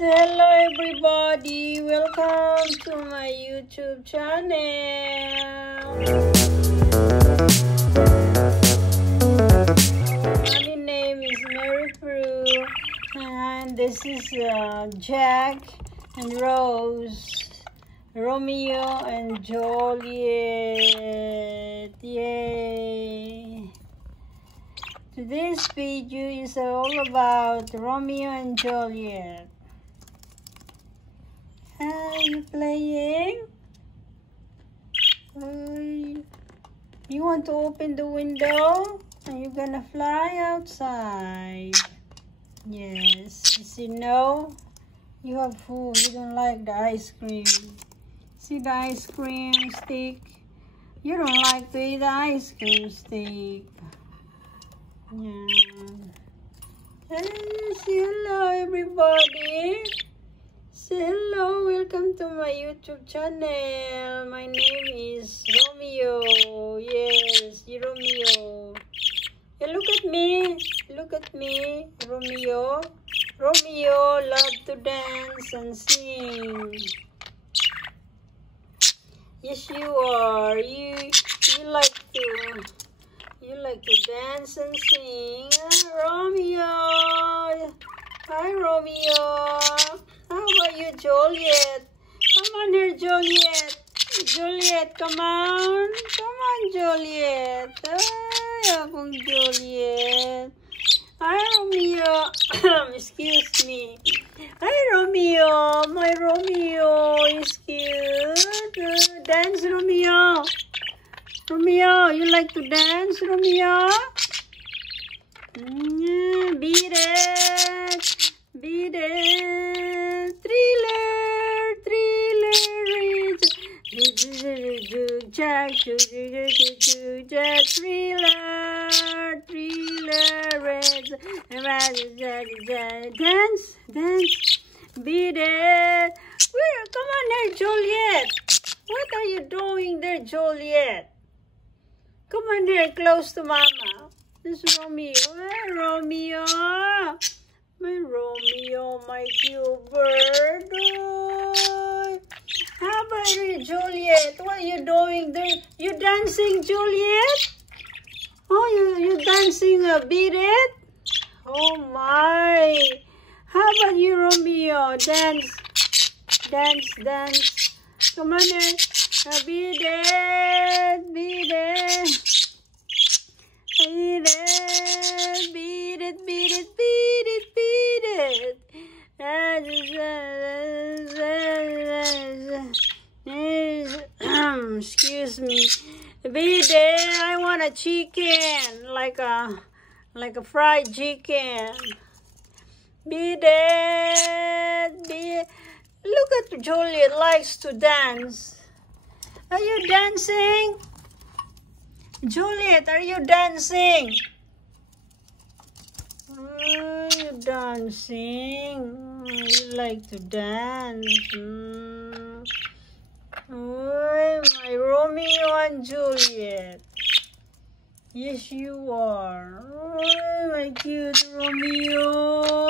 Hello everybody, welcome to my YouTube channel. My name is Mary Prue and this is Jack and Rose, Romeo and Juliet. Yay! Today's video is all about Romeo and Juliet. Are you playing? You want to open the window? And you're gonna fly outside. Yes. You see, no? You have food. You don't like the ice cream. See the ice cream stick? You don't like to eat the ice cream stick. Yeah. Say hello, everybody. Say hello, welcome to my YouTube channel. My name is Romeo. Yes, Romeo. Yeah, look at me. Look at me, Romeo. Romeo loves to dance and sing. Yes, you are. You like to dance and sing. Romeo. Hi, Romeo. How about you, Juliet? Come on here, Juliet. Juliet, come on. Come on, Juliet. Ay, akong Juliet. Hi, Romeo. Excuse me. Hi, Romeo. My Romeo is cute. Dance, Romeo. Romeo, you like to dance, Romeo? Beat it. Beat it. Thriller. Jack. Thriller. Dance. Beat it. Come on there, Juliet. What are you doing there, Juliet? Come on here, close to Mama. This is Romeo. Hey, Romeo. My Romeo, my cute bird. Oh. How about you, Juliet? What are you doing there? You dancing, Juliet? Oh, you dancing Beat It? Oh, my. How about you, Romeo? Dance. Come on here. Beat it. Excuse me. Beat it. I want a chicken, like a fried chicken. Beat it. Look at Juliet, likes to dance. Are you dancing? Juliet, are you dancing? Oh, you dancing. You like to dance. Oh, my Romeo and Juliet. Yes, you are. Oh, my cute Romeo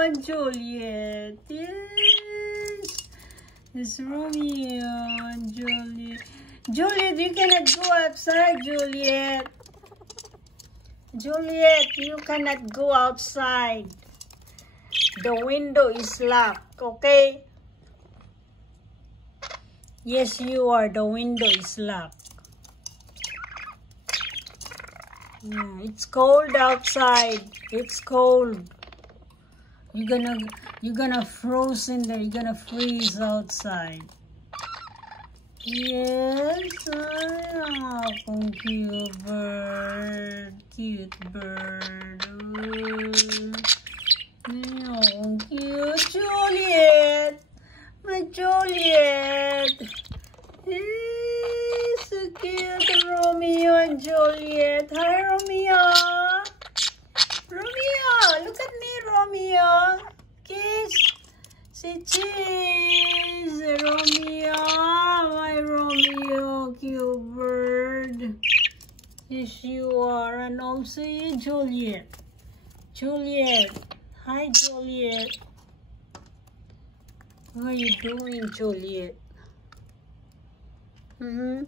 and Juliet. Yes. It's Romeo and Juliet. Juliet, you cannot go outside, Juliet. Juliet, you cannot go outside. The window is locked, okay? Yes, you are. The window is locked. Yeah, it's cold outside. It's cold. You're gonna froze in there. You're gonna freeze outside. Yes, akong cute bird. Akong cute Juliet. My Juliet. So cute, Romeo and Juliet. Hi, Romeo. Romeo, look at me, Romeo. Kiss. Say cheese, Romeo. My Romeo, cute bird. Yes, you are. And also you, Juliet. Juliet. Hi, Juliet. What are you doing, Juliet? You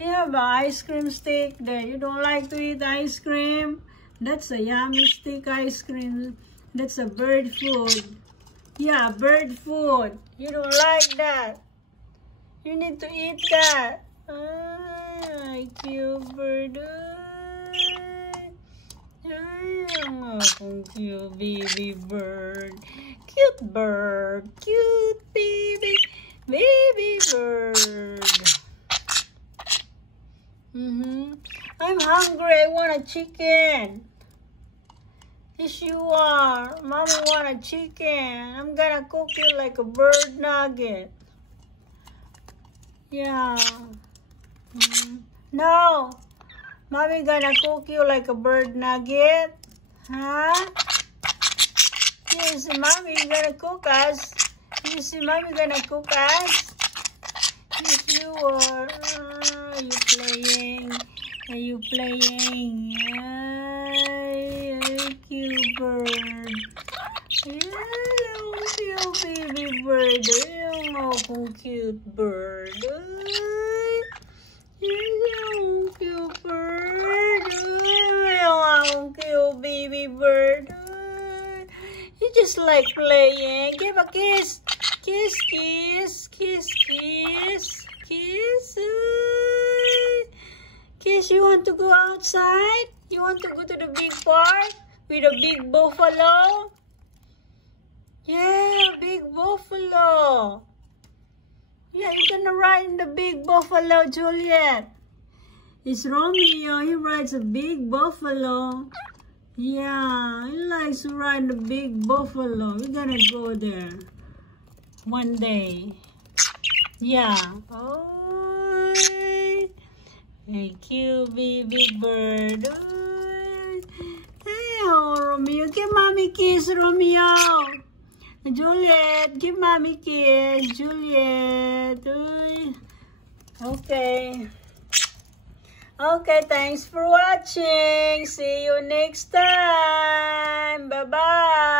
have an ice cream stick there. You don't like to eat ice cream? That's a yummy stick ice cream. That's a bird food. Yeah, bird food. You don't like that. You need to eat that. Ah, cute bird. Oh, cute baby bird. Cute bird. Cute baby bird. I'm hungry. I want a chicken. Yes, you are. Mommy want a chicken. I'm gonna cook you like a bird nugget. Yeah. No. Mommy gonna cook you like a bird nugget. Huh? Yes, Mommy gonna cook us. You see, Mommy gonna cook us. Yes, you are. Are you playing? Are you playing? Ay, cute bird. Hello, cute baby bird. Hello, cute bird. Hello, cute bird. Hello, cute baby bird. You just like playing. Give a kiss. Kiss, kiss, kiss, kiss, kiss. Kiss, you want to go outside? You want to go to the big park with a big buffalo? Yeah, big buffalo. Yeah, you're gonna ride in the big buffalo, Juliet. It's Romeo. He rides a big buffalo. Yeah, he likes to ride the big buffalo. We're gonna go there one day. Yeah. Oh, thank you, baby bird. Hey, oh, Romeo. Give mommy a kiss, Romeo. Juliet, give mommy a kiss. Juliet. Okay. Okay, thanks for watching. See you next time. Bye-bye.